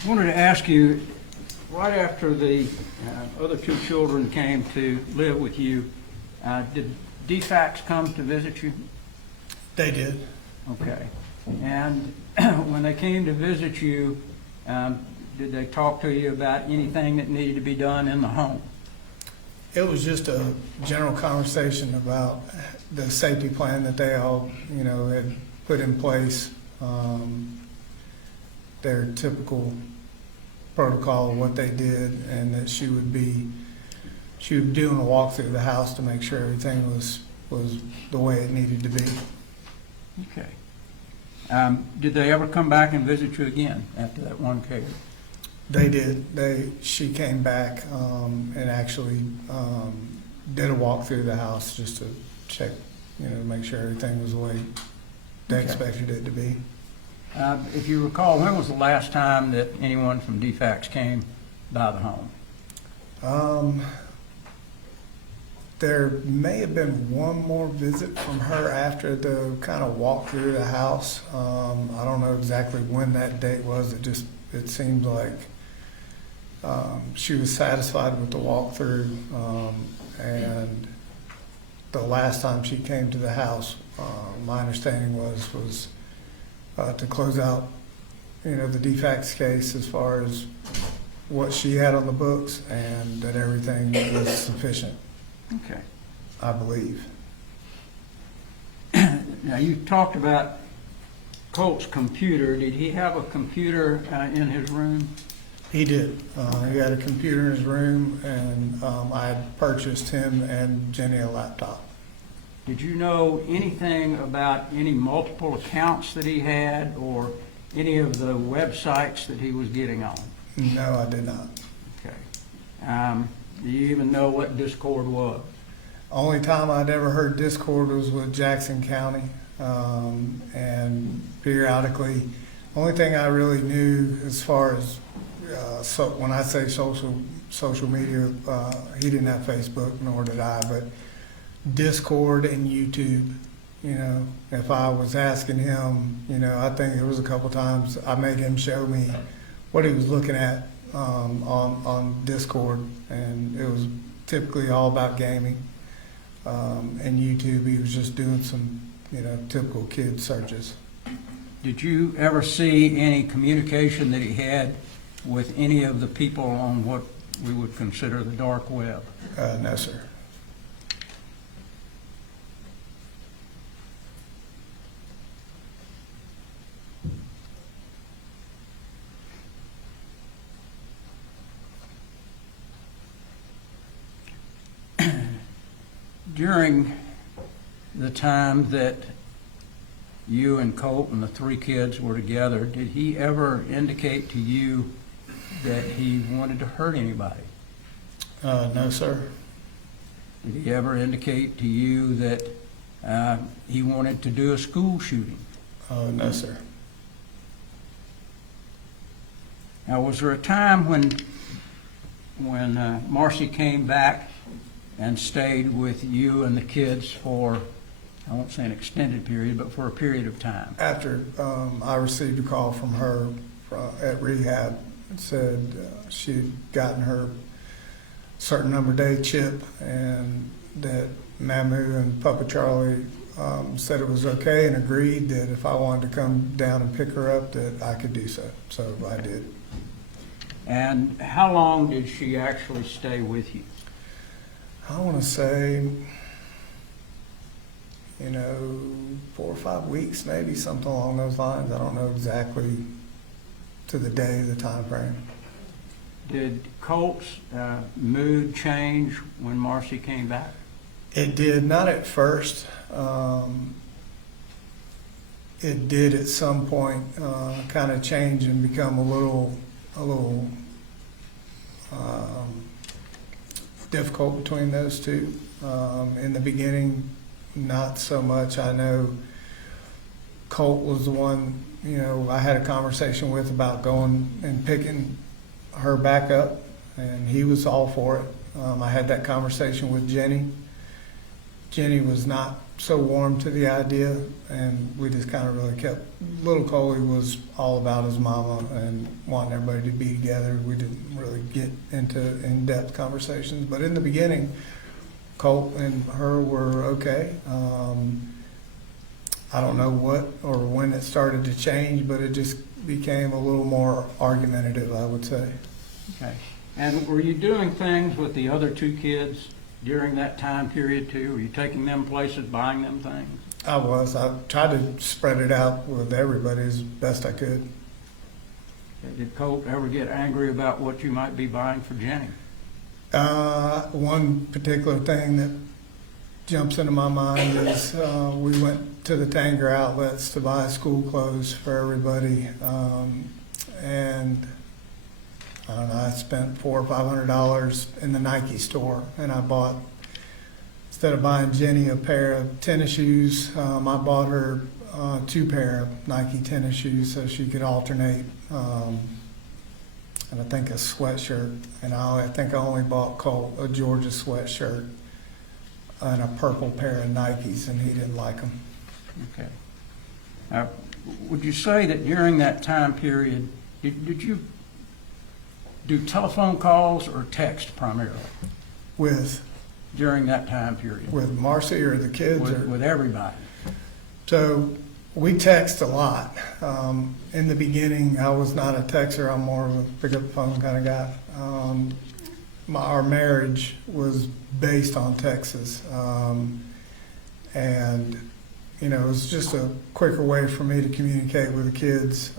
I wanted to ask you, right after the other two children came to live with you, did DeFax come to visit you? They did. Okay. And when they came to visit you, did they talk to you about anything that needed to be done in the home? It was just a general conversation about the safety plan that they all, had put in place. Their typical protocol of what they did, and that she would be doing a walk through the house to make sure everything was the way it needed to be. Okay. Did they ever come back and visit you again after that one case? They did. She came back and actually did a walk through the house just to check, make sure everything was the way they expected it to be. If you recall, when was the last time that anyone from DeFax came by the home? There may have been one more visit from her after the kind of walk through the house. I don't know exactly when that date was. It seemed like she was satisfied with the walkthrough, and the last time she came to the house, my understanding was to close out, the DeFax case as far as what she had on the books, and that everything was sufficient. Okay. I believe. Now, you talked about Colt's computer. Did he have a computer in his room? He did. He had a computer in his room, and I had purchased him and Jenny a laptop. Did you know anything about any multiple accounts that he had, or any of the websites that he was getting on? No, I did not. Okay. Do you even know what Discord was? Only time I'd ever heard Discord was with Jackson County, and periodically, only thing I really knew as far as so when I say social media, he didn't have Facebook, nor did I, but Discord and YouTube. If I was asking him, I think there was a couple times I made him show me what he was looking at on Discord, and it was typically all about gaming. And YouTube, he was just doing some, typical kid searches. Did you ever see any communication that he had with any of the people on what we would consider the dark web? No, sir. During the time that you and Colt and the three kids were together, did he ever indicate to you that he wanted to hurt anybody? No, sir. Did he ever indicate to you that he wanted to do a school shooting? No, sir. Now, was there a time when Marcy came back and stayed with you and the kids for, I won't say an extended period, but for a period of time? After I received a call from her at rehab, it said she'd gotten her certain number day chip, and that Mamu and Papa Charlie said it was okay and agreed that if I wanted to come down and pick her up, that I could do so. So I did. And how long did she actually stay with you? I want to say, 4 or 5 weeks, maybe something along those lines. I don't know exactly to the day, the time frame. Did Colt's mood change when Marcy came back? It did, not at first. It did at some point kind of change and become a little difficult between those two. In the beginning, not so much. I know Colt was the one, I had a conversation with about going and picking her back up, and he was all for it. I had that conversation with Jenny, Jenny was not so warm to the idea, and we just kind of really kept, little Coley was all about his mama and wanting everybody to be together. We didn't really get into in-depth conversations, but in the beginning, Colt and her were okay. I don't know what or when it started to change, but it just became a little more argumentative, I would say. Okay. And were you doing things with the other two kids during that time period too? Were you taking them places, buying them things? I was. I tried to spread it out with everybody as best I could. Did Colt ever get angry about what you might be buying for Jenny? One particular thing that jumps into my mind is we went to the Tanger outlets to buy school clothes for everybody, and I don't know, I spent $400 or $500 in the Nike store, and I bought, instead of buying Jenny a pair of tennis shoes, I bought her 2 pair of Nike tennis shoes so she could alternate, and I think a sweatshirt, and I think I only bought Colt a Georgia sweatshirt and a purple pair of Nikes, and he didn't like them. Okay. Now, would you say that during that time period, did you do telephone calls or text primarily With during that time period? Marcy or the kids? With everybody. So we text a lot. In the beginning, I was not a texter. I'm more of a pick up the phone kind of guy. Our marriage was based on texts. And, you know, it was just a quicker way for me to communicate with the kids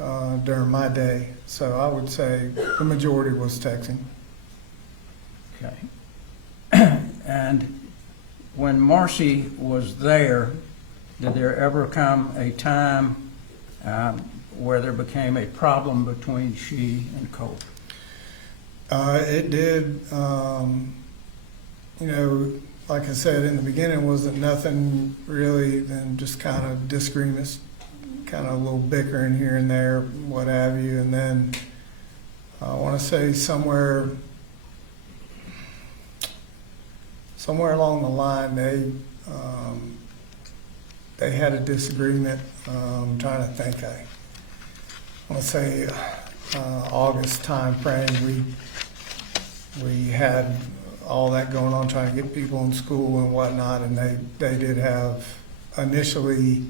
during my day. So I would say the majority was texting. Okay. And when Marcy was there, did there ever come a time where there became a problem between she and Colt? It did. You know, like I said, in the beginning, wasn't nothing really than just kind of disagreements, kind of a little bickering here and there, what have you. And then I want to say somewhere along the line, they had a disagreement. I'm trying to think. I want to say August time frame. We had all that going on, trying to get people in school and whatnot, and they did have, initially,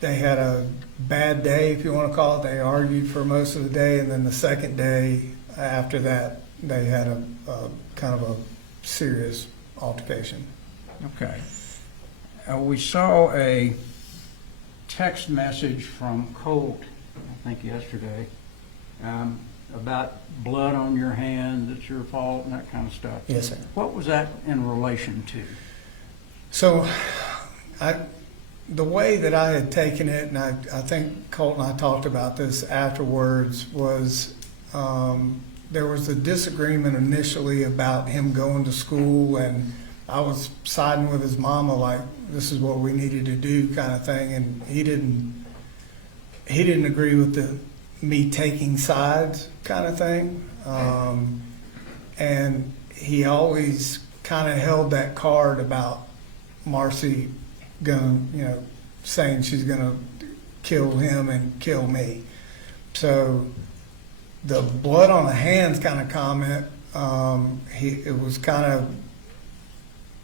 they had a bad day, if you want to call it. They argued for most of the day, and then the second day after that, they had a kind of a serious altercation. Okay. We saw a text message from Colt, I think yesterday, about blood on your hand, that's your fault, and that kind of stuff. Yes, sir. What was that in relation to? So, the way that I had taken it, and I think Colt and I talked about this afterwards, was there was a disagreement initially about him going to school, and I was siding with his mama like this is what we needed to do kind of thing, and he didn't agree with me taking sides kind of thing, and he always kind of held that card about Marcy going, you know, saying she's going to kill him and kill me. So the blood on the hands kind of comment, it was kind of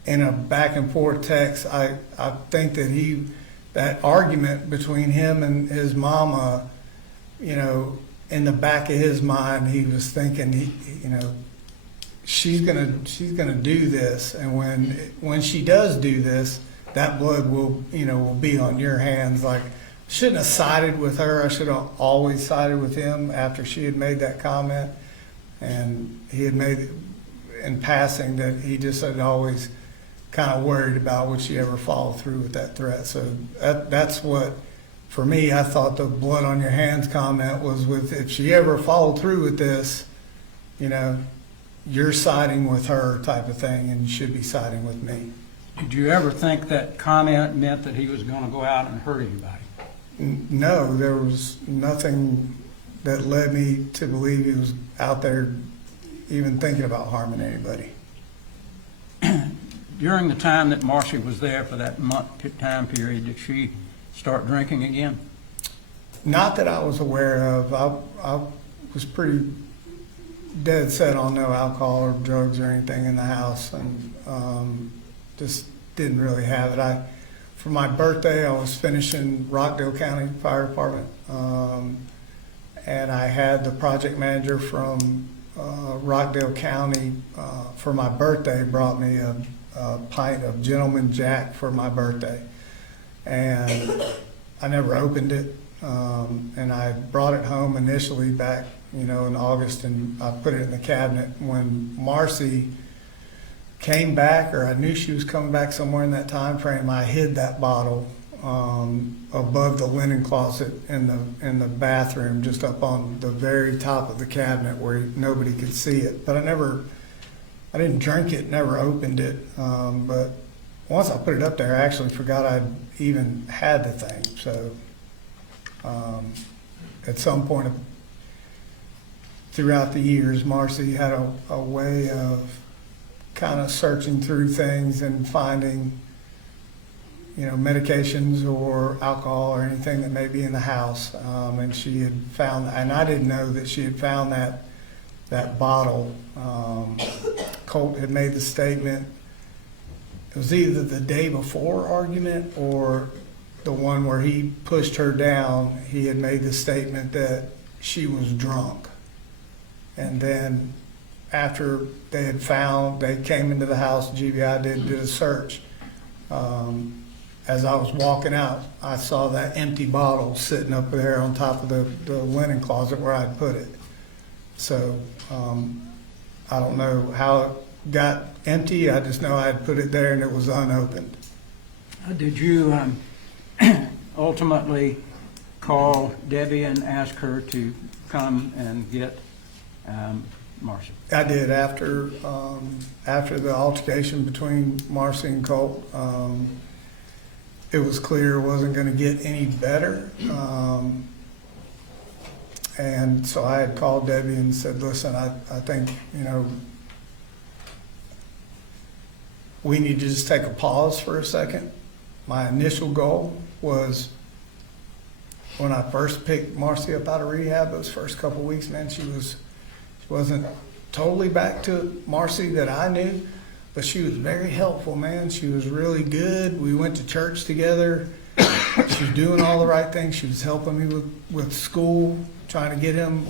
in a back and forth text. I think that that argument between him and his mama, you know, in the back of his mind, he was thinking, you know, she's gonna do this, and when she does do this, that blood will be on your hands. Like, shouldn't have sided with her. I should have always sided with him after she had made that comment, and he had made it in passing that he just had always kind of worried about would she ever follow through with that threat. So that's what. For me, I thought the blood on your hands comment was with, if she ever followed through with this, you know, you're siding with her type of thing, and you should be siding with me. Did you ever think that comment meant that he was going to go out and hurt anybody? No, there was nothing that led me to believe he was out there even thinking about harming anybody. during the time that Marcy was there for that month time period, did she start drinking again? Not that I was aware of. I was pretty dead set on no alcohol or drugs or anything in the house, and just didn't really have it. For my birthday, I was finishing Rockdale County Fire Department, and I had the project manager from Rockdale County for my birthday brought me a pint of Gentleman Jack for my birthday, and I never opened it, and I brought it home initially back, in August, and I put it in the cabinet. When Marcy came back, or I knew she was coming back somewhere in that time frame, I hid that bottle above the linen closet in the bathroom, just up on the very top of the cabinet where nobody could see it. But I didn't drink it, never opened it. But once I put it up there, I actually forgot I'd even had the thing. So at some point throughout the years, Marcy had a way of kind of searching through things and finding, medications or alcohol or anything that may be in the house. And she had found, and I didn't know that she had found that bottle. Colt had made the statement, it was either the day before argument or the one where he pushed her down. He had made the statement that she was drunk. And then after they came into the house, GBI did a search. As I was walking out, I saw that empty bottle sitting up there on top of the linen closet where I'd put it. So I don't know how it got empty. I just know I had put it there and it was unopened. Did you ultimately call Debbie and ask her to come and get Marcy? I did. After the altercation between Marcy and Colt, it was clear it wasn't going to get any better. And so I had called Debbie and said, listen, I think, we need to just take a pause for a second. My initial goal was, when I first picked Marcy up out of rehab, those first couple of weeks, man, she wasn't totally back to Marcy that I knew, but she was very helpful, man. She was really good. We went to church together. She was doing all the right things. She was helping me with school, trying to get him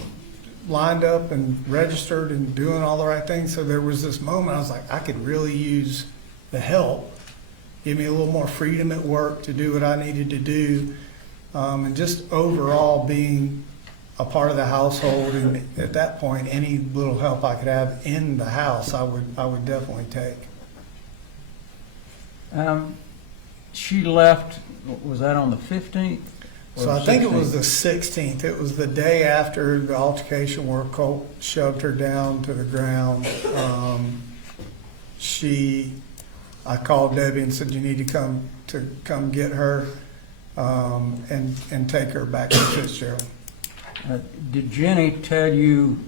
lined up and registered and doing all the right things. So there was this moment I was like, I could really use the help. Give me a little more freedom at work to do what I needed to do. And just overall being a part of the household, and at that point, any little help I could have in the house, I would definitely take. She left, was that on the 15th? So I think it was the 16th. It was the day after the altercation where Colt shoved her down to the ground. I called Debbie and said, you need to come get her and take her back to Fitzgerald. Did Jenny tell you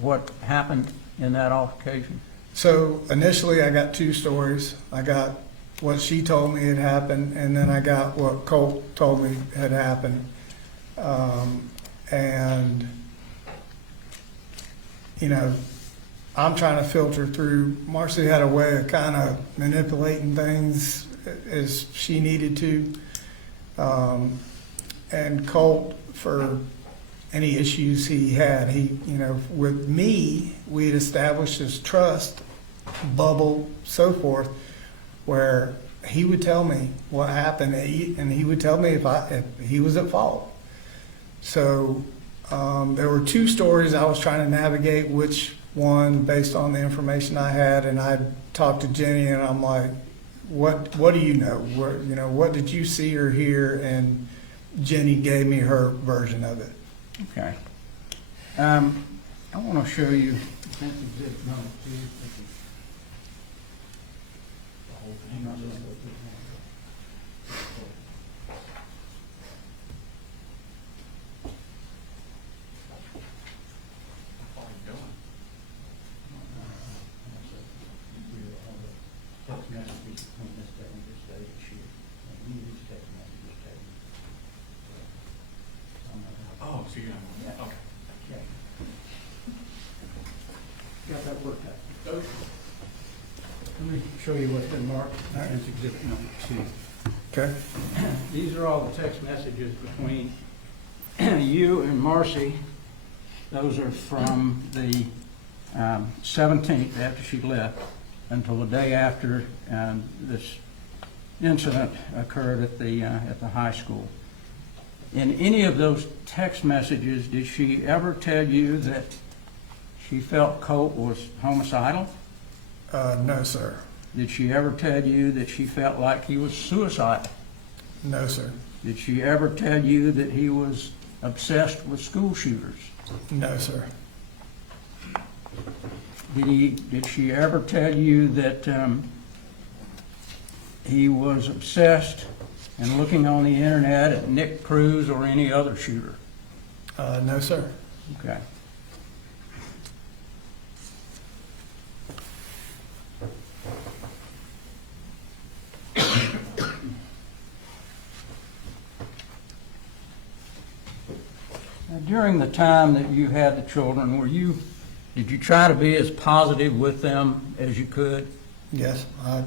what happened in that altercation? So initially I got two stories. I got what she told me had happened, and then I got what Colt told me had happened. And, I'm trying to filter through. Marcy had a way of kind of manipulating things as she needed to. And Colt, for any issues he had, with me, we had established this trust bubble, so forth, where he would tell me what happened, and he would tell me if he was at fault. So there were two stories I was trying to navigate which one based on the information I had, and I talked to Jenny, and I'm like, what do you know? What did you see or hear? And Jenny gave me her version of it. Okay. I want to show you. So you're not, okay. Okay. Got that worked out. Okay. Let me show you what's been marked as exhibit number 2. Okay. These are all the text messages between you and Marcy. Those are from the 17th, after she left, until the day after this incident occurred at the high school. In any of those text messages, did she ever tell you that she felt Colt was homicidal? No, sir. Did she ever tell you that she felt like he was suicidal? No, sir. Did she ever tell you that he was obsessed with school shooters? No, sir. Did she ever tell you that he was obsessed and looking on the internet at Nick Cruz or any other shooter? No, sir. Okay. Now, during the time that you had the children, did you try to be as positive with them as you could? Yes, I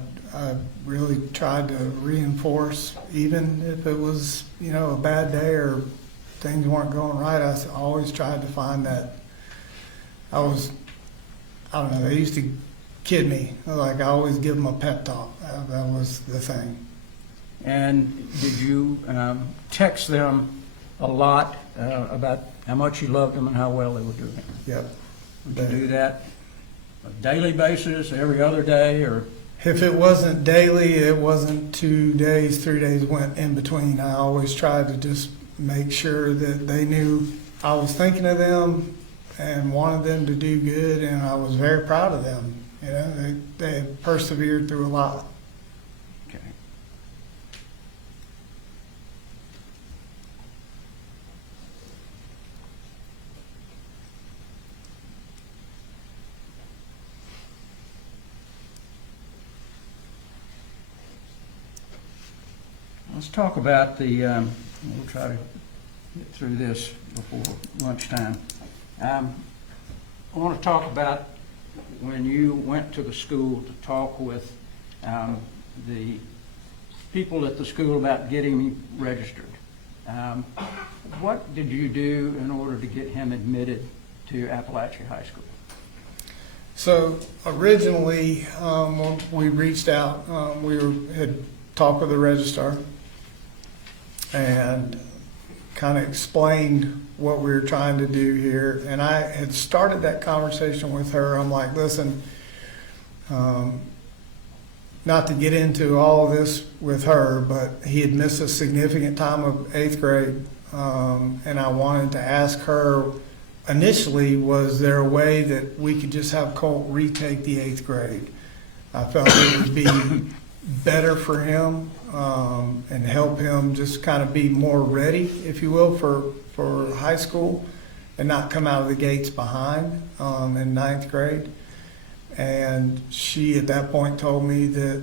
really tried to reinforce, even if it was, a bad day or things weren't going right, I always tried to find that I don't know, they used to kid me. Like, I always give them a pep talk. That was the thing. And did you text them a lot about how much you loved them and how well they were doing? Yep. Would you do that on a daily basis, every other day, or? If it wasn't daily, it wasn't 2 days, 3 days went in between. I always tried to just make sure that they knew I was thinking of them and wanted them to do good, and I was very proud of them. They had persevered through a lot. Okay. Let's talk about we'll try to get through this before lunchtime. I want to talk about when you went to the school to talk with the people at the school about getting me registered. What did you do in order to get him admitted to Apalachee High School? So originally, when we reached out, had talked with the registrar and kind of explained what we were trying to do here. And I had started that conversation with her. I'm like, listen, not to get into all of this with her, but he had missed a significant time of 8th grade. And I wanted to ask her initially, was there a way that we could just have Colt retake the 8th grade? I felt it would be better for him and help him just kind of be more ready, if you will, for high school and not come out of the gates behind in 9th grade. And she at that point told me that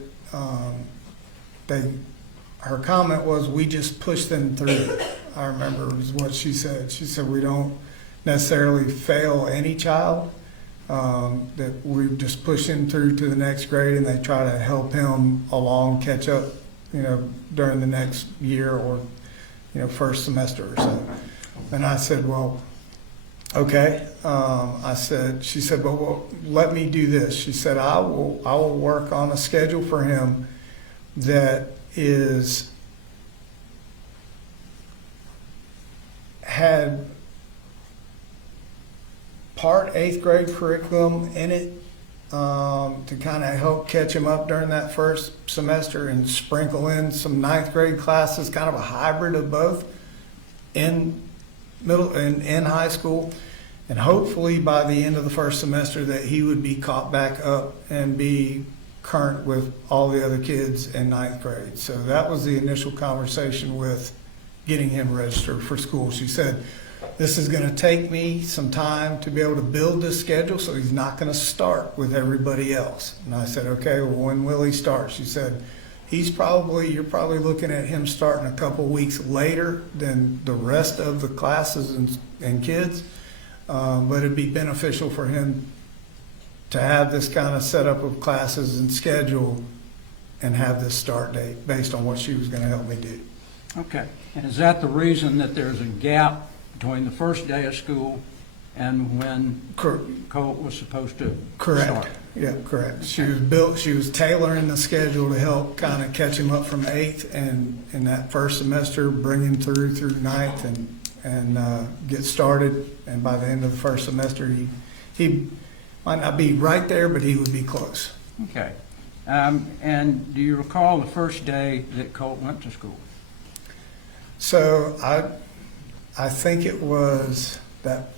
her comment was, we just push them through. I remember was what she said. She said, we don't necessarily fail any child, that we just push him through to the next grade and they try to help him along, catch up, during the next year or, first semester or so. And I said, well, okay. She said, well, let me do this. She said, I will work on a schedule for him that had part 8th grade curriculum in it to kind of help catch him up during that first semester and sprinkle in some 9th grade classes, kind of a hybrid of both in middle and in high school. And hopefully by the end of the first semester that he would be caught back up and be current with all the other kids in 9th grade. So that was the initial conversation with getting him registered for school. She said, this is going to take me some time to be able to build this schedule, so he's not going to start with everybody else. And I said, okay, well, when will he start? She said, you're probably looking at him starting a couple weeks later than the rest of the classes and kids. But it'd be beneficial for him to have this kind of setup of classes and schedule and have this start date based on what she was going to help me do. Okay. And is that the reason that there's a gap between the first day of school and when Colt was supposed to Correct. start? Yeah, correct. She was tailoring the schedule to help kind of catch him up from 8th and in that first semester, bring him through 9th and get started. And by the end of the first semester, he might not be right there, but he would be close. Okay. And do you recall the first day that Colt went to school? So I think it was that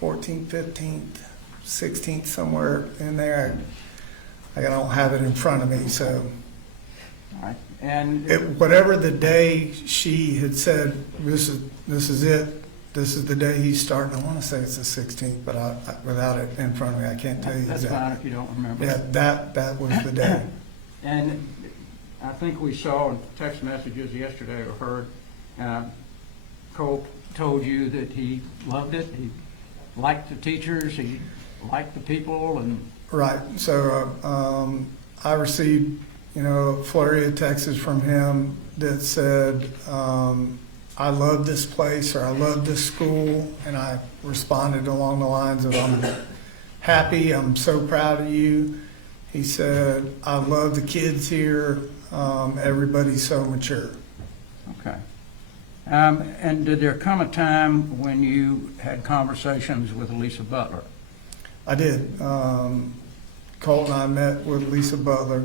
14th, 15th, 16th, somewhere in there. I don't have it in front of me, so. All right. And Whatever the day she had said, this is it, this is the day he's starting, I want to say it's the 16th, but without it in front of me, I can't tell you that's exactly. fine if you don't remember. Yeah, that was the day. And I think we saw in text messages yesterday or heard, Colt told you that he loved it, he liked the teachers, he liked the people, and Right. So I received, a flurry of texts from him that said, I love this place or I love this school. And I responded along the lines of, I'm happy, I'm so proud of you. He said, I love the kids here. Everybody's so mature. okay. And did there come a time when you had conversations with Lisa Butler? I did. Colt and I met with Lisa Butler.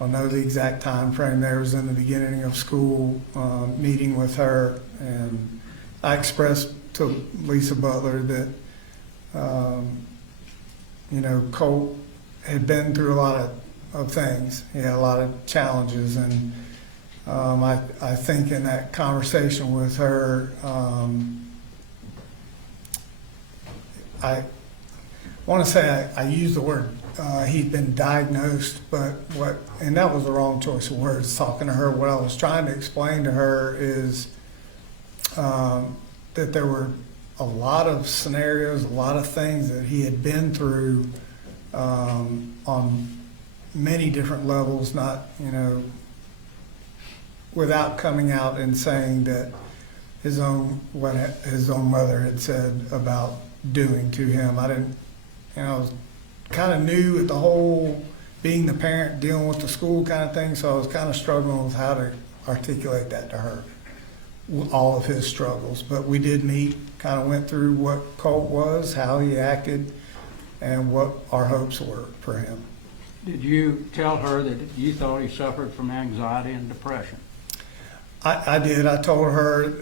I know the exact time frame there was in the beginning of school, meeting with her. And I expressed to Lisa Butler that, Colt had been through a lot of things. He had a lot of challenges. And I think in that conversation with her, I want to say I used the word he'd been diagnosed, and that was the wrong choice of words. Talking to her, what I was trying to explain to her is that there were a lot of scenarios, a lot of things that he had been through on many different levels, not, without coming out and saying that what his own mother had said about doing to him. I didn't, I was kind of new at the whole being the parent, dealing with the school kind of thing, so I was kind of struggling with how to articulate that to her, all of his struggles. But we did meet, kind of went through what Colt was, how he acted, and what our hopes were for him. Did you tell her that you thought he suffered from anxiety and depression? I did. I told her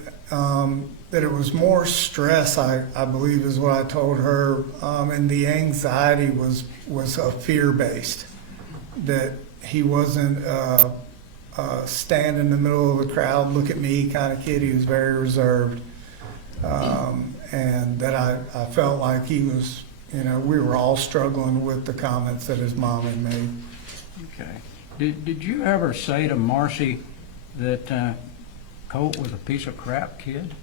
that it was more stress, I believe is what I told her, and the anxiety was a fear-based, that he wasn't stand in the middle of the crowd, look at me kind of kid. He was very reserved, and that I felt like he was, we were all struggling with the comments that his mom had made. Okay. Did you ever say to Marcy that Colt was a piece of crap kid?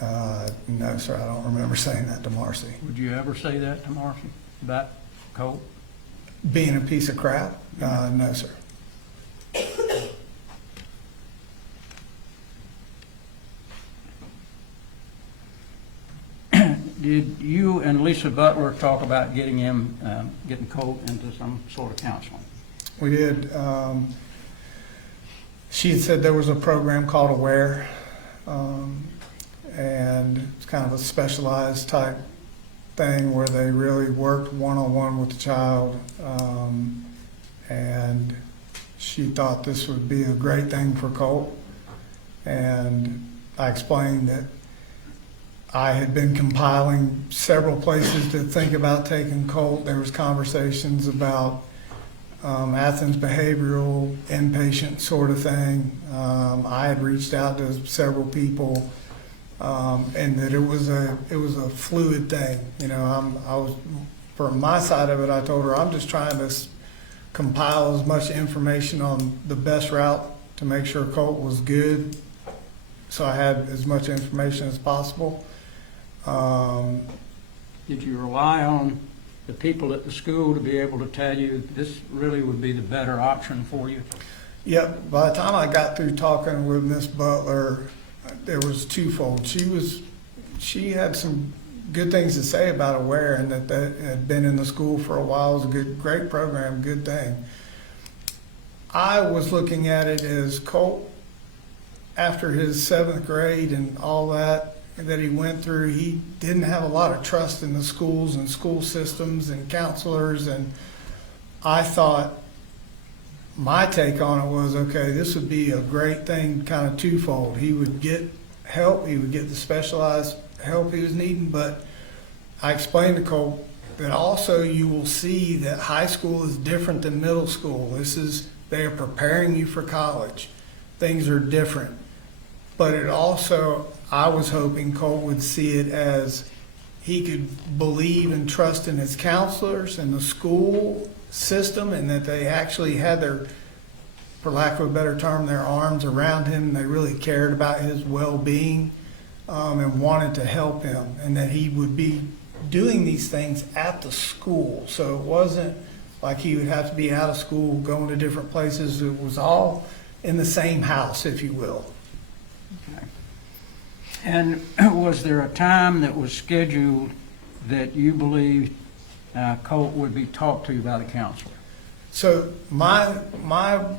No, sir, I don't remember saying that to Marcy. Would you ever say that to Marcy about Colt? Being a piece of crap? No, sir. Did you and Lisa Butler talk about getting Colt into some sort of counseling? We did. She had said there was a program called Aware, and it's kind of a specialized type thing where they really worked one-on-one with the child, and she thought this would be a great thing for Colt. And I explained that I had been compiling several places to think about taking Colt. There was conversations about Athens behavioral, inpatient sort of thing. I had reached out to several people, and that it was a fluid thing. I was, from my side of it, I told her I'm just trying to compile as much information on the best route to make sure Colt was good. So I had as much information as possible. Did you rely on the people at the school to be able to tell you this really would be the better option for you? Yep. By the time I got through talking with Miss Butler, there was twofold. She had some good things to say about Aware, and that had been in the school for a while. It was a great program, good thing. I was looking at it as Colt, after his 7th grade and all that he went through, he didn't have a lot of trust in the schools and school systems and counselors. And I thought, my take on it was, okay, this would be a great thing, kind of twofold. He would get help, he would get the specialized help he was needing, but I explained to Colt that also you will see that high school is different than middle school. They are preparing you for college. Things are different. But it also, I was hoping Colt would see it as he could believe and trust in his counselors and the school system, and that they actually had their, for lack of a better term, their arms around him, and they really cared about his well-being, and wanted to help him, and that he would be doing these things at the school. So it wasn't like he would have to be out of school, going to different places. It was all in the same house, if you will. Okay. And was there a time that was scheduled that you believed Colt would be talked to by the counselor? So my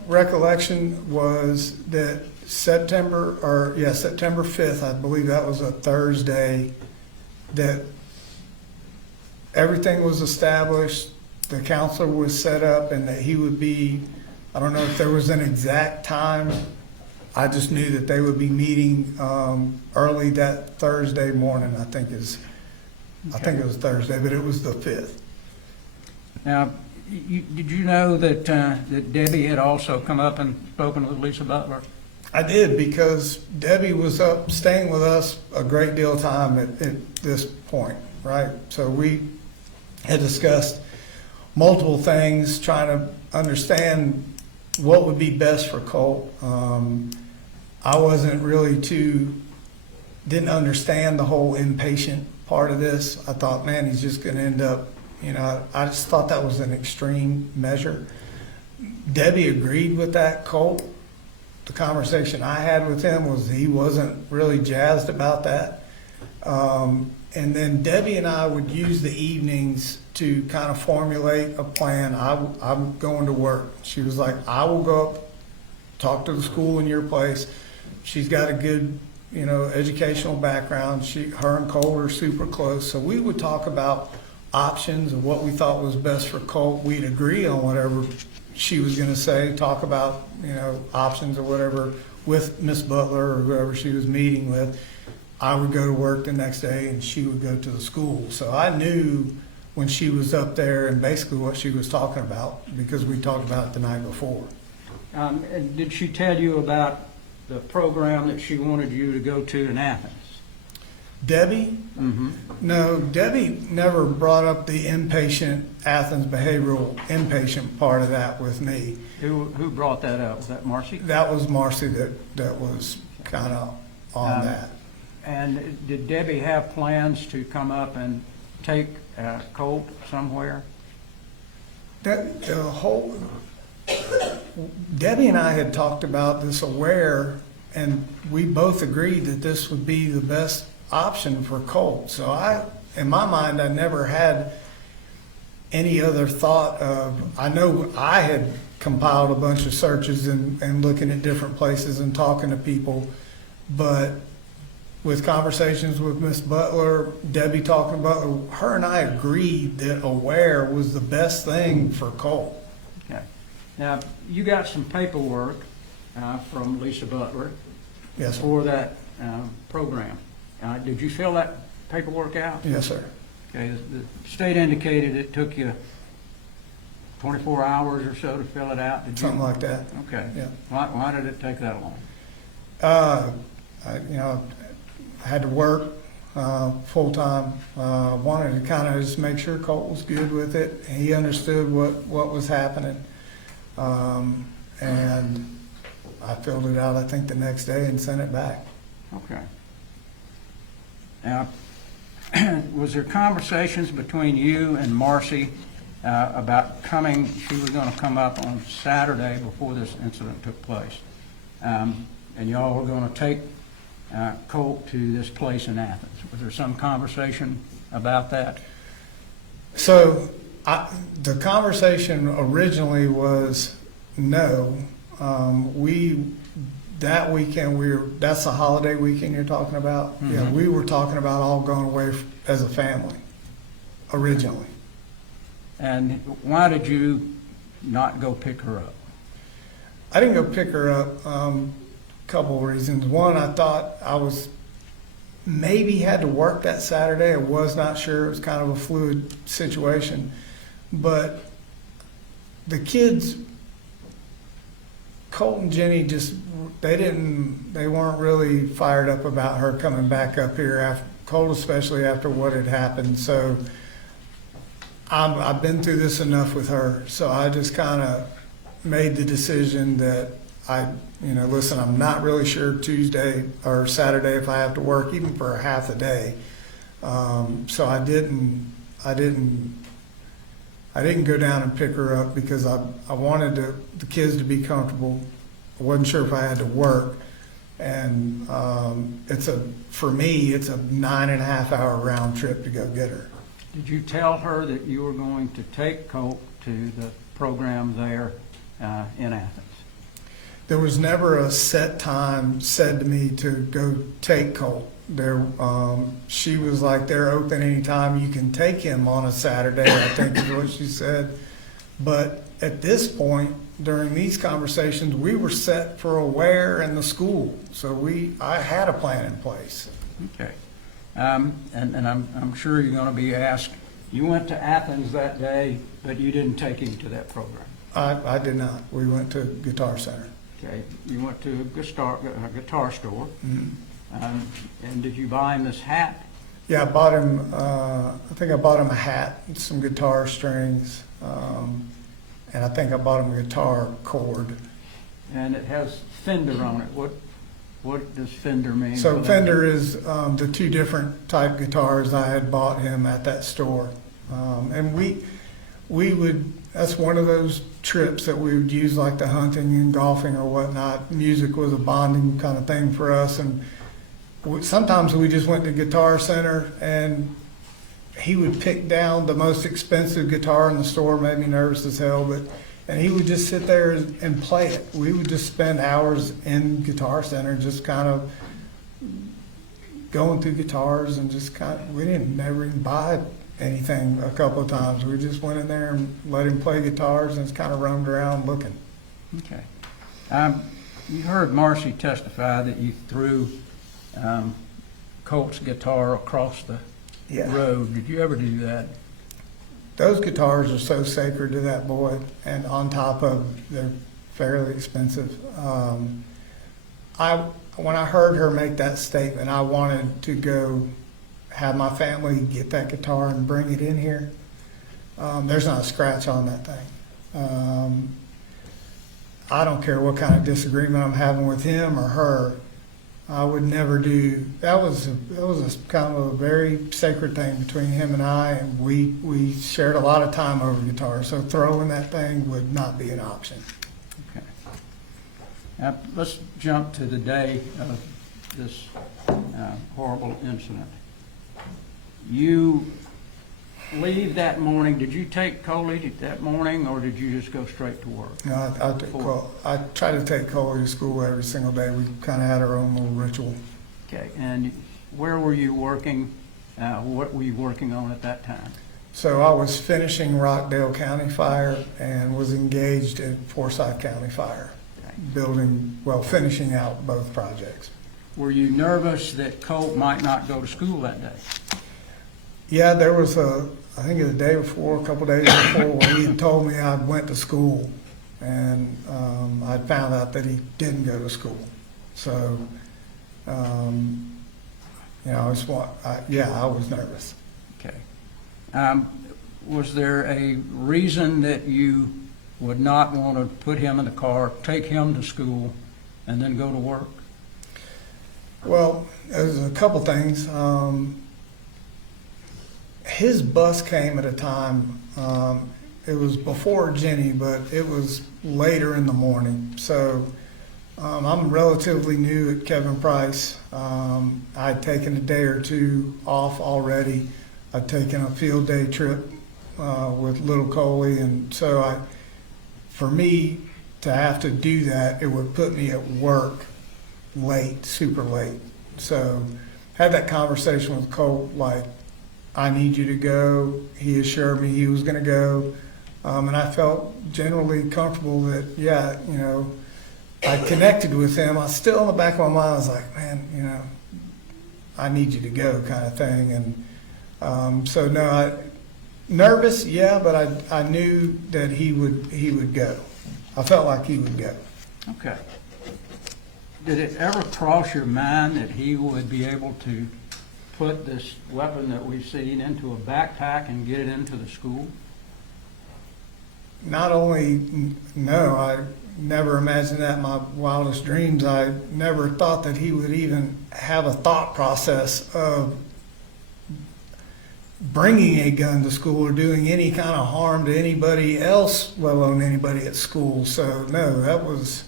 recollection was that September 5th, I believe that was a Thursday, that everything was established, the counselor was set up, and that he would be, I don't know if there was an exact time. I just knew that they would be meeting early that Thursday morning. I think it was Thursday, but it was the 5th. Now, did you know that Debbie had also come up and spoken with Lisa Butler? I did, because Debbie was up staying with us a great deal of time at this point, right? So we had discussed multiple things, trying to understand what would be best for Colt. I wasn't really didn't understand the whole inpatient part of this. I thought, man, he's just going to end up, I just thought that was an extreme measure. Debbie agreed with that. Colt, the conversation I had with him was he wasn't really jazzed about that. And then Debbie and I would use the evenings to kind of formulate a plan. I'm going to work. She was like, I will go up, talk to the school in your place. She's got a good, educational background. Her and Colt are super close. So we would talk about options and what we thought was best for Colt. We'd agree on whatever she was going to say, talk about, options or whatever with Miss Butler or whoever she was meeting with. I would go to work the next day and she would go to the school. So I knew when she was up there and basically what she was talking about, because we talked about it the night before. And did she tell you about the program that she wanted you to go to in Athens? Debbie? Mm-hmm. No, Debbie never brought up the inpatient Athens behavioral inpatient part of that with me. Who brought that up? Was that Marcy? That was Marcy that was kind of on that. And did Debbie have plans to come up and take Colt somewhere? Debbie and I had talked about this Aware, and we both agreed that this would be the best option for Colt. So in my mind, I never had any other thought of, I know I had compiled a bunch of searches and looking at different places and talking to people, but with conversations with Miss Butler, Debbie talking about her, and I agreed that Aware was the best thing for Colt. Okay. Now, you got some paperwork from Lisa Butler. Yes, sir. For that program. Did you fill that paperwork out? Yes, sir. Okay. The state indicated it took you 24 hours or so to fill it out. Did you? Something like that. Okay. Yeah. Why did it take that long? I had to work full time. Wanted to kind of just make sure Colt was good with it. He understood what was happening. And I filled it out, I think, the next day and sent it back. Okay. Now, was there conversations between you and Marcy about coming? She was going to come up on Saturday before this incident took place. And y'all were going to take Colt to this place in Athens. Was there some conversation about that? So the conversation originally was no. That weekend, that's the holiday weekend you're talking about? Mm-hmm. Yeah, we were talking about all going away as a family, originally. And why did you not go pick her up? I didn't go pick her up, couple of reasons. One, I thought I was maybe had to work that Saturday. I was not sure. It was kind of a fluid situation. But the kids, Colt and Jenny, they weren't really fired up about her coming back up here, Colt especially after what had happened. So I've been through this enough with her. So I just kind of made the decision that listen, I'm not really sure Tuesday or Saturday if I have to work even for a half a day. So I didn't go down and pick her up because I wanted the kids to be comfortable. I wasn't sure if I had to work. And for me, it's a 9.5-hour round trip to go get her. Did you tell her that you were going to take Colt to the program there in Athens? There was never a set time said to me to go take Colt. She was like, they're open anytime you can take him on a Saturday, I think is what she said. But at this point, during these conversations, we were set for a where and the school. So I had a plan in place. Okay. And I'm sure you're going to be asked, you went to Athens that day, but you didn't take him to that program. I did not. We went to Guitar Center. Okay. You went to a guitar store. Mm-hmm. And did you buy him this hat? Yeah, I bought him, I think I bought him a hat and some guitar strings. And I think I bought him a guitar cord. And it has Fender on it. What does Fender mean? So Fender is the two different type guitars I had bought him at that store. And we would, that's one of those trips that we would use, like the hunting and golfing or whatnot. Music was a bonding kind of thing for us. And sometimes we just went to Guitar Center and he would pick down the most expensive guitar in the store, made me nervous as hell, and he would just sit there and play it. We would just spend hours in Guitar Center just kind of going through guitars and just we didn't never even buy anything a couple of times. We just went in there and let him play guitars and just kind of roamed around looking. Okay. You heard Marcy testify that you threw Colt's guitar across the road. Did you ever do that? Those guitars are so sacred to that boy, and on top of they're fairly expensive. When I heard her make that statement, I wanted to go have my family get that guitar and bring it in here. There's not a scratch on that thing. I don't care what kind of disagreement I'm having with him or her. I would never do that. Was a kind of a very sacred thing between him and I, and we shared a lot of time over guitar. So throwing that thing would not be an option. Okay. Now let's jump to the day of this horrible incident. You leave that morning. Did you take Coley that morning, or did you just go straight to work? No, I try to take Coley to school every single day. We kind of had our own little ritual. Okay, and where were you working? What were you working on at that time? So I was finishing Rockdale County Fire and was engaged in Forsyth County Fire, finishing out both projects. Were you nervous that Colt might not go to school that day? Yeah, there was I think a day before, a couple days before, when he had told me I went to school, and I found out that he didn't go to school. So, I was nervous. Okay. Was there a reason that you would not want to put him in the car, take him to school, and then go to work? Well, there's a couple things. His bus came at a time, it was before Jenny, but it was later in the morning. So I'm relatively new at Kevin Price. I'd taken a day or two off already. I'd taken a field day trip with little Coley, and so for me to have to do that, it would put me at work late, super late. So had that conversation with Colt, like, I need you to go. He assured me he was going to go. And I felt generally comfortable that, yeah, you know, I connected with him. I still in the back of my mind, I was like, man, you know, I need you to go kind of thing. And so, no, nervous, yeah, but I knew that he would go. I felt like he would go. Okay. Did it ever cross your mind that he would be able to put this weapon that we've seen into a backpack and get it into the school? Not only, no, I never imagined that in my wildest dreams. I never thought that he would even have a thought process of bringing a gun to school or doing any kind of harm to anybody else, let alone anybody at school. So, no, that was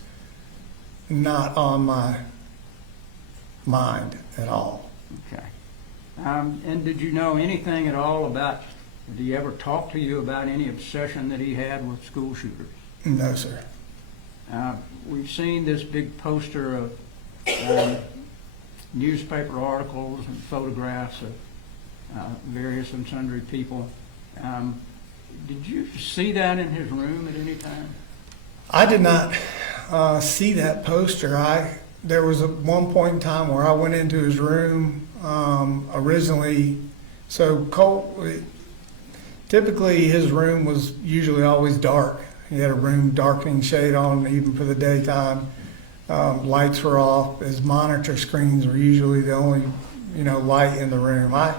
not on my mind at all. Okay. And did you know anything at all about, did he ever talk to you about any obsession that he had with school shooters? No, sir. We've seen this big poster of newspaper articles and photographs of various and sundry people. Did you see that in his room at any time? I did not see that poster. There was one point in time where I went into his room originally. So Colt, typically his room was usually always dark. He had a room darkening shade on even for the daytime. Lights were off. His monitor screens were usually the only, light in the room. I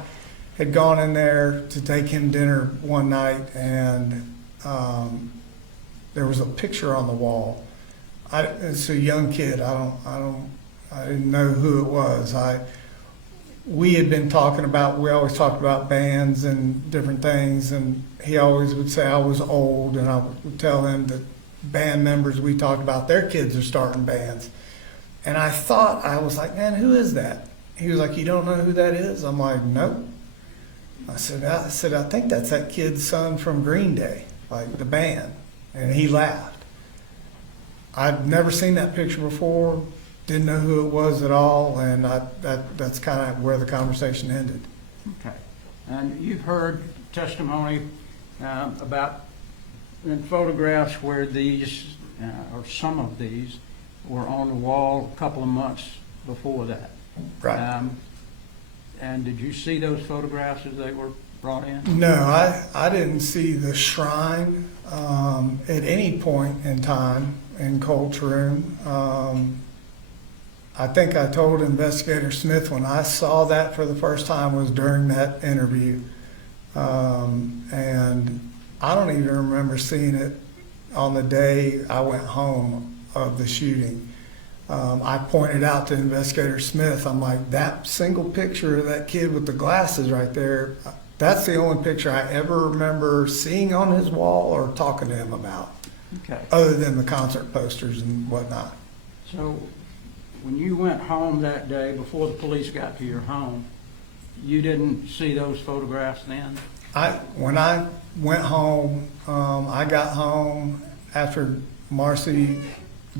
had gone in there to take him dinner one night, and there was a picture on the wall. It's a young kid. I didn't know who it was. We had been talking about, we always talked about bands and different things, and he always would say I was old, and I would tell him that band members we talked about, their kids are starting bands. And I was like, man, who is that? He was like, you don't know who that is? I'm like, nope. I said, I think that's that kid's son from Green Day, like the band. And he laughed. I'd never seen that picture before, didn't know who it was at all, and that's kind of where the conversation ended. Okay. And you've heard testimony about in photographs where these, or some of these, were on the wall a couple of months before that. Right. And did you see those photographs as they were brought in? No, I didn't see the shrine at any point in time in Colt's room. I think I told Investigator Smith when I saw that for the first time was during that interview. And I don't even remember seeing it on the day I went home of the shooting. I pointed out to Investigator Smith, I'm like, that single picture of that kid with the glasses right there, that's the only picture I ever remember seeing on his wall or talking to him about. Okay. Other than the concert posters and whatnot. So when you went home that day, before the police got to your home, you didn't see those photographs then? When I went home, I got home after Marcy,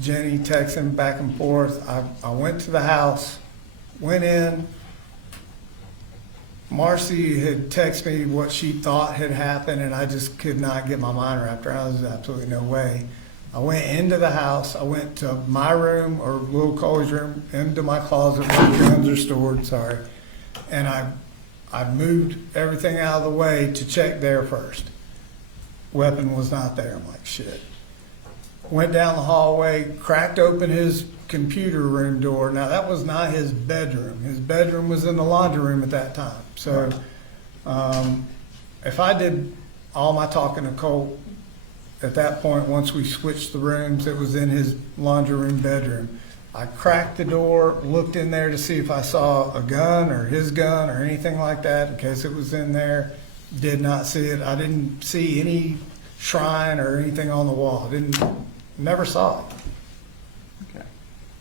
Jenny texting back and forth. I went to the house, went in. Marcy had texted me what she thought had happened, and I just could not get my mind wrapped around it. There's absolutely no way. I went into the house. I went to my room, or little Coley's room, into my closet where the guns are stored, sorry. And I moved everything out of the way to check there first. Weapon was not there. I'm like, shit. Went down the hallway, cracked open his computer room door. Now, that was not his bedroom. His bedroom was in the laundry room at that time. So if I did all my talking to Colt at that point, once we switched the rooms, it was in his laundry room bedroom. I cracked the door, looked in there to see if I saw a gun or his gun or anything like that, in case it was in there. Did not see it. I didn't see any shrine or anything on the wall. Never saw it. Okay.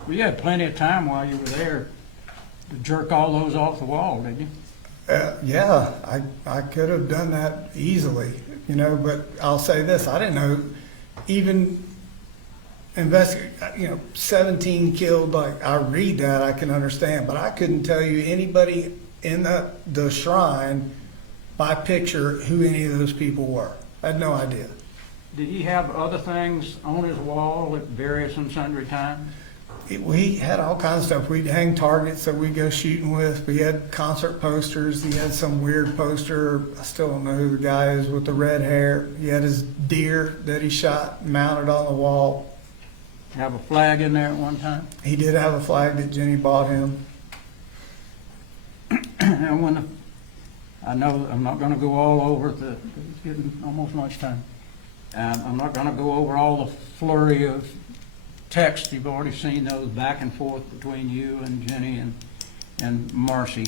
Well, you had plenty of time while you were there to jerk all those off the wall, didn't you? Yeah, I could have done that easily, but I'll say this, I didn't know, even 17 killed, like, I read that, I can understand, but I couldn't tell you anybody in the shrine by picture who any of those people were. I had no idea. Did he have other things on his wall at various and sundry times? We had all kinds of stuff. We'd hang targets that we'd go shooting with. We had concert posters. He had some weird poster. I still don't know who the guy is with the red hair. He had his deer that he shot mounted on the wall. Have a flag in there at one time? He did have a flag that Jenny bought him. And I know I'm not going to go all over it's getting almost lunchtime. I'm not going to go over all the flurry of text. You've already seen those back and forth between you and Jenny and Marcy.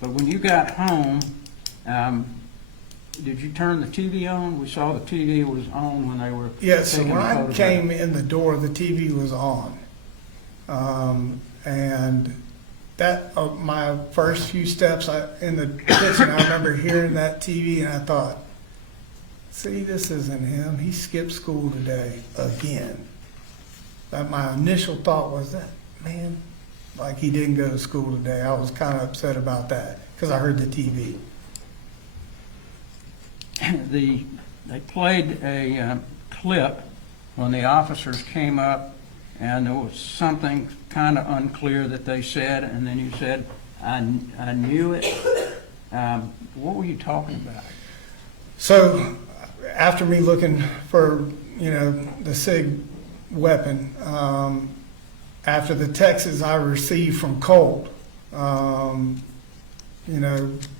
But when you got home, did you turn the TV on? We saw the TV was on when they were Yes, so taking when the I photograph. came in the door, the TV was on. And that my first few steps in the kitchen, I remember hearing that TV and I thought, see, this isn't him. He skipped school today again. That my initial thought was that, man, like he didn't go to school today. I was kind of upset about that because I heard the TV. They played a clip when the officers came up, and there was something kind of unclear that they said, and then you said, I knew it. What were you talking about? So after me looking for, the SIG weapon, after the texts I received from Colt,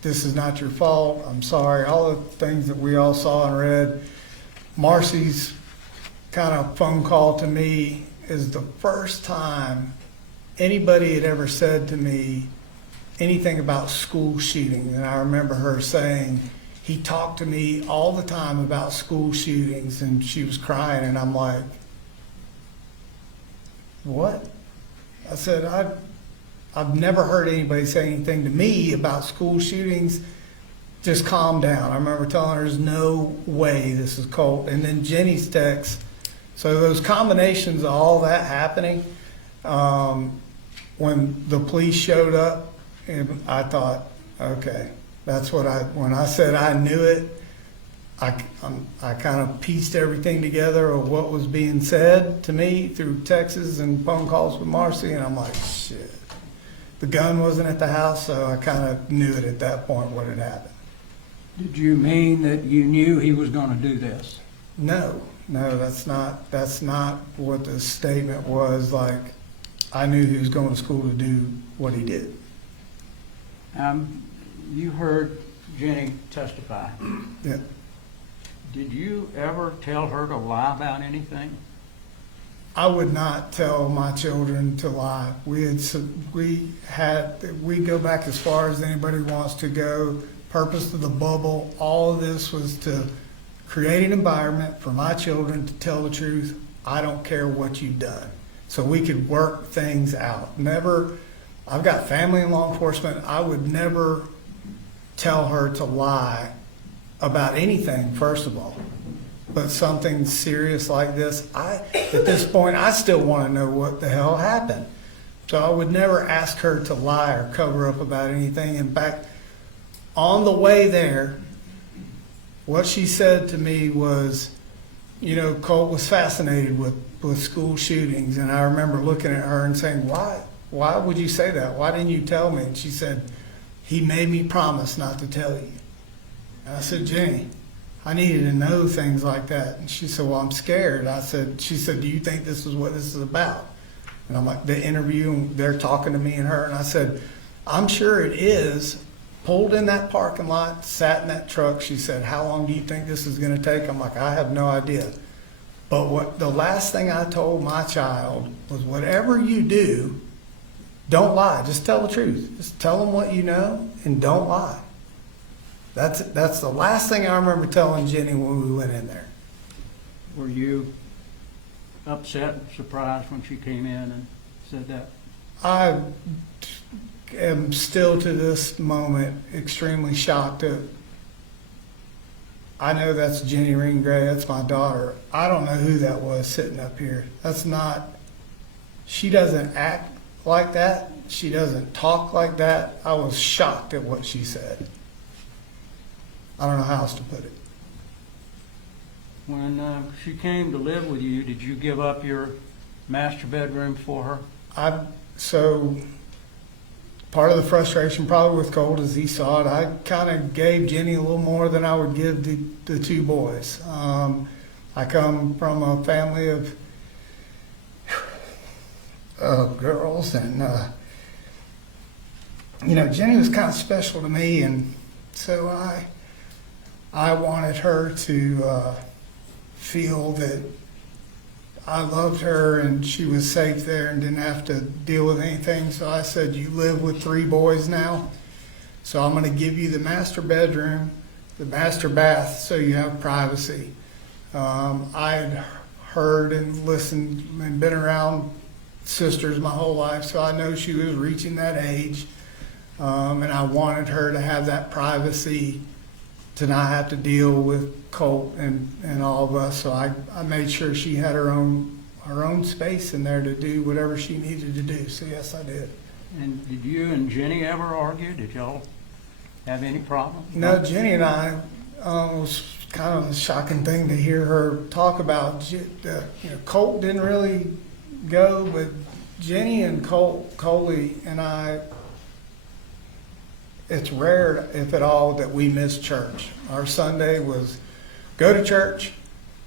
this is not your fault, I'm sorry, all the things that we all saw and read. Marcy's kind of phone call to me is the first time anybody had ever said to me anything about school shootings. And I remember her saying, he talked to me all the time about school shootings, and she was crying, and I'm like, what? I said, I've never heard anybody say anything to me about school shootings. Just calm down. I remember telling her, there's no way this is Colt. And then Jenny's text. So those combinations of all that happening, when the police showed up, and I thought, okay, that's what when I said I knew it, I kind of pieced everything together of what was being said to me through texts and phone calls with Marcy, and I'm like, shit. The gun wasn't at the house, so I kind of knew it at that point what had happened. Did you mean that you knew he was going to do this? No, that's not what the statement was. Like, I knew he was going to school to do what he did. You heard Jenny testify. Yeah. Did you ever tell her to lie about anything? I would not tell my children to lie. We go back as far as anybody wants to go. Purpose of the bubble, all of this was to create an environment for my children to tell the truth. I don't care what you've done. So we could work things out. Never, I've got family in law enforcement. I would never tell her to lie about anything, first of all. But something serious like this, at this point, I still want to know what the hell happened. So I would never ask her to lie or cover up about anything. In fact, on the way there, what she said to me was, Colt was fascinated with school shootings. And I remember looking at her and saying, why would you say that? Why didn't you tell me? And she said, he made me promise not to tell you. And I said, Jenny, I needed to know things like that. And she said, well, I'm scared. She said, do you think this is what this is about? And I'm like, the interview, and they're talking to me and her. And I said, I'm sure it is. Pulled in that parking lot, sat in that truck. She said, how long do you think this is going to take? I'm like, I have no idea. But what the last thing I told my child was, whatever you do, don't lie. Just tell the truth. Just tell them what you know and don't lie. That's the last thing I remember telling Jenny when we went in there. Were you upset, surprised when she came in and said that? I am still to this moment extremely shocked that I know that's Jenny Gray, that's my daughter. I don't know who that was sitting up here. That's not, she doesn't act like that. She doesn't talk like that. I was shocked at what she said. I don't know how else to put it. When she came to live with you, did you give up your master bedroom for her? So part of the frustration probably with Colt, as he saw it, I kind of gave Jenny a little more than I would give the two boys. I come from a family of girls, and Jenny was kind of special to me, and so I wanted her to feel that I loved her and she was safe there and didn't have to deal with anything. So I said, you live with 3 boys now, so I'm going to give you the master bedroom, the master bath, so you have privacy. I had heard and listened and been around sisters my whole life, so I know she was reaching that age, and I wanted her to have that privacy, to not have to deal with Colt and all of us. So I made sure she had her own space in there to do whatever she needed to do. So yes, I did. And did you and Jenny ever argue? Did y'all have any problems? No, Jenny and I, was kind of a shocking thing to hear her talk about. Colt didn't really go, but Jenny and Coley and I, it's rare, if at all, that we miss church. Our Sunday was go to church.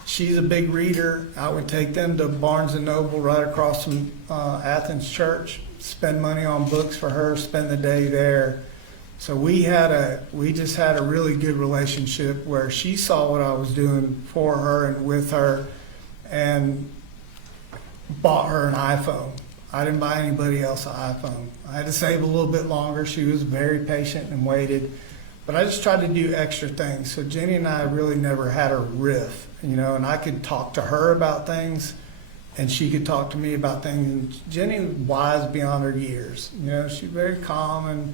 She's a big reader. I would take them to Barnes & Noble right across from Athens Church, spend money on books for her, spend the day there. So we just had a really good relationship where she saw what I was doing for her and with her, and bought her an iPhone. I didn't buy anybody else an iPhone. I had to save a little bit longer. She was very patient and waited. But I just tried to do extra things. So Jenny and I really never had a riff, and I could talk to her about things, and she could talk to me about things. And Jenny was wise beyond her years. She's very calm and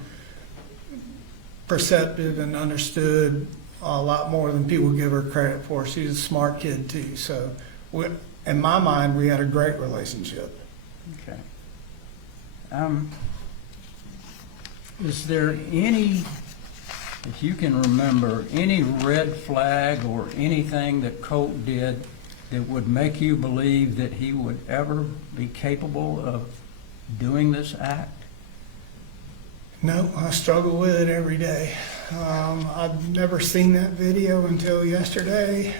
perceptive and understood a lot more than people give her credit for. She's a smart kid too. So in my mind, we had a great relationship. Okay. Is there any, if you can remember, any red flag or anything that Colt did that would make you believe that he would ever be capable of doing this act? No, I struggle with it every day. I've never seen that video until yesterday.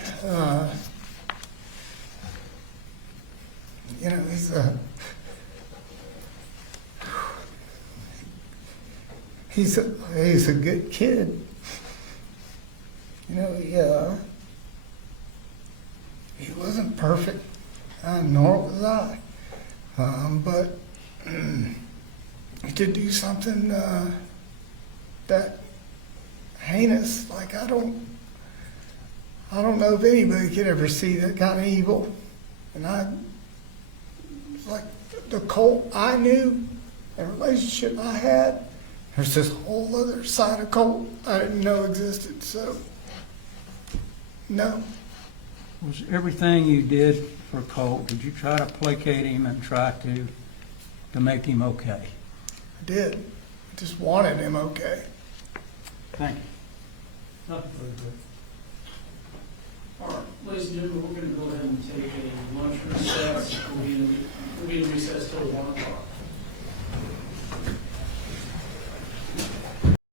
He's a good kid. He wasn't perfect, nor was I. But to do something that heinous, like I don't know if anybody could ever see that kind of evil. And like the Colt I knew, the relationship I had, there's this whole other side of Colt I didn't know existed. So, no. Was everything you did for Colt, did you try to placate him and try to make him okay? I did. I just wanted him okay. Thank you. Nothing further. All right, ladies and gentlemen, we're going to go ahead and take a lunch recess. We'll be in recess till 1 o'clock.